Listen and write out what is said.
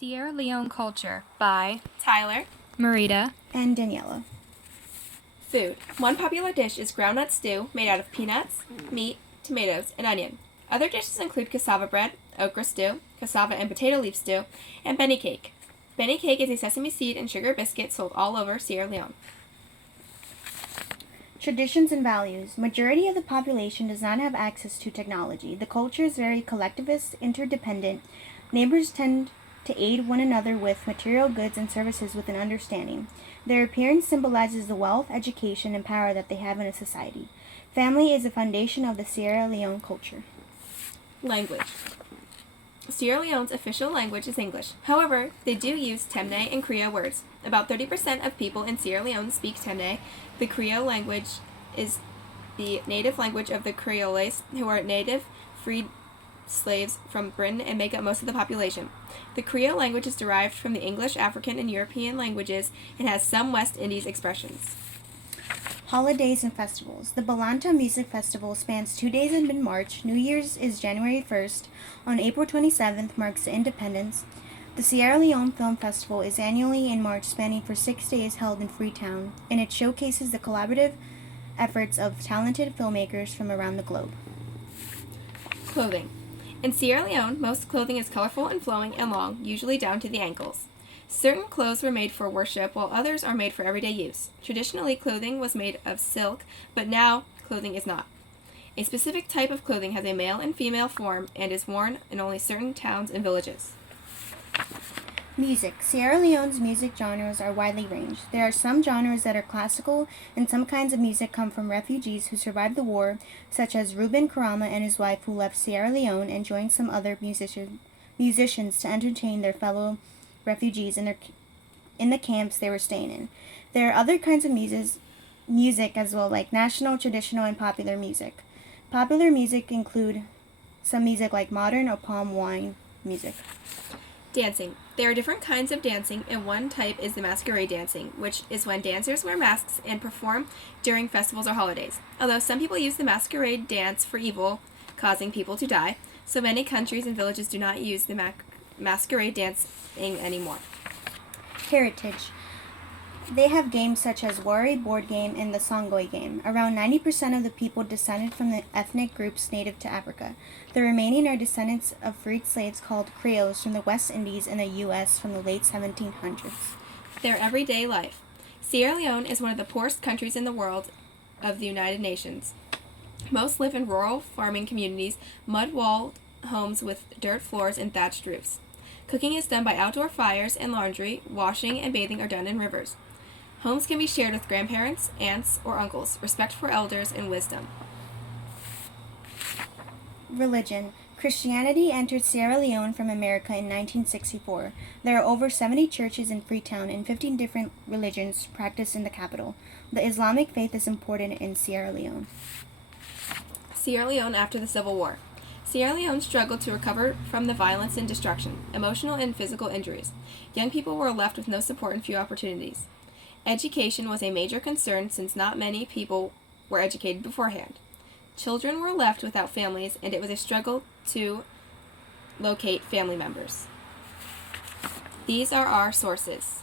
Sierra Leone Culture by Tyler, Marita, and Daniela. Food. One popular dish is groundnut stew made out of peanuts, meat, tomatoes, and onion. Other dishes include cassava bread, okra stew, cassava and potato leaf stew, and benny cake. Benny cake is a sesame seed and sugar biscuit sold all over Sierra Leone. Traditions and values. Majority of the population does not have access to technology. The culture is very collectivist, interdependent. Neighbors tend to aid one another with material goods and services with an understanding. Their appearance symbolizes the wealth, education, and power that they have in a society. Family is the foundation of the Sierra Leone culture. Language. Sierra Leone's official language is English. However, they do use Temne and Creole words. About 30% of people in Sierra Leone speak Temne. The Creole language is the native language of the Creoles, who are native freed slaves from Britain and make up most of the population. The Creole language is derived from the English, African, and European languages and has some West Indies expressions. Holidays and festivals. The Balanta Music Festival spans 2 days in mid-March. New Year's is January 1st. On April 27th marks the independence. The Sierra Leone Film Festival is annually in March, spanning for 6 days, held in Freetown, and it showcases the collaborative efforts of talented filmmakers from around the globe. Clothing. In Sierra Leone, most clothing is colorful and flowing and long, usually down to the ankles. Certain clothes were made for worship, while others are made for everyday use. Traditionally, clothing was made of silk, but now clothing is not. A specific type of clothing has a male and female form and is worn in only certain towns and villages. Music. Sierra Leone's music genres are widely ranged. There are some genres that are classical, and some kinds of music come from refugees who survived the war, such as Ruben Karama and his wife, who left Sierra Leone and joined some other musicians to entertain their fellow refugees in the camps they were staying in. There are other kinds of music as well, like national, traditional, and popular music. Popular music include some music like modern or palm wine music. Dancing. There are different kinds of dancing, and one type is the masquerade dancing, which is when dancers wear masks and perform during festivals or holidays. Although some people use the masquerade dance for evil, causing people to die, so many countries and villages do not use the masquerade dancing anymore. Heritage. They have games such as Wari board game and the Songoi game. Around 90% of the people descended from the ethnic groups native to Africa. The remaining are descendants of freed slaves called Creoles from the West Indies and the U.S. from the late 1700s. Their everyday life. Sierra Leone is one of the poorest countries in the world of the United Nations. Most live in rural farming communities, mud-walled homes with dirt floors and thatched roofs. Cooking is done by outdoor fires, and laundry, washing, and bathing are done in rivers. Homes can be shared with grandparents, aunts, or uncles. Respect for elders and wisdom. Religion. Christianity entered Sierra Leone from America in 1964. There are over 70 churches in Freetown and 15 different religions practiced in the capital. The Islamic faith is important in Sierra Leone. Sierra Leone after the Civil War. Sierra Leone struggled to recover from the violence and destruction, emotional and physical injuries. Young people were left with no support and few opportunities. Education was a major concern since not many people were educated beforehand. Children were left without families, and it was a struggle to locate family members. These are our sources.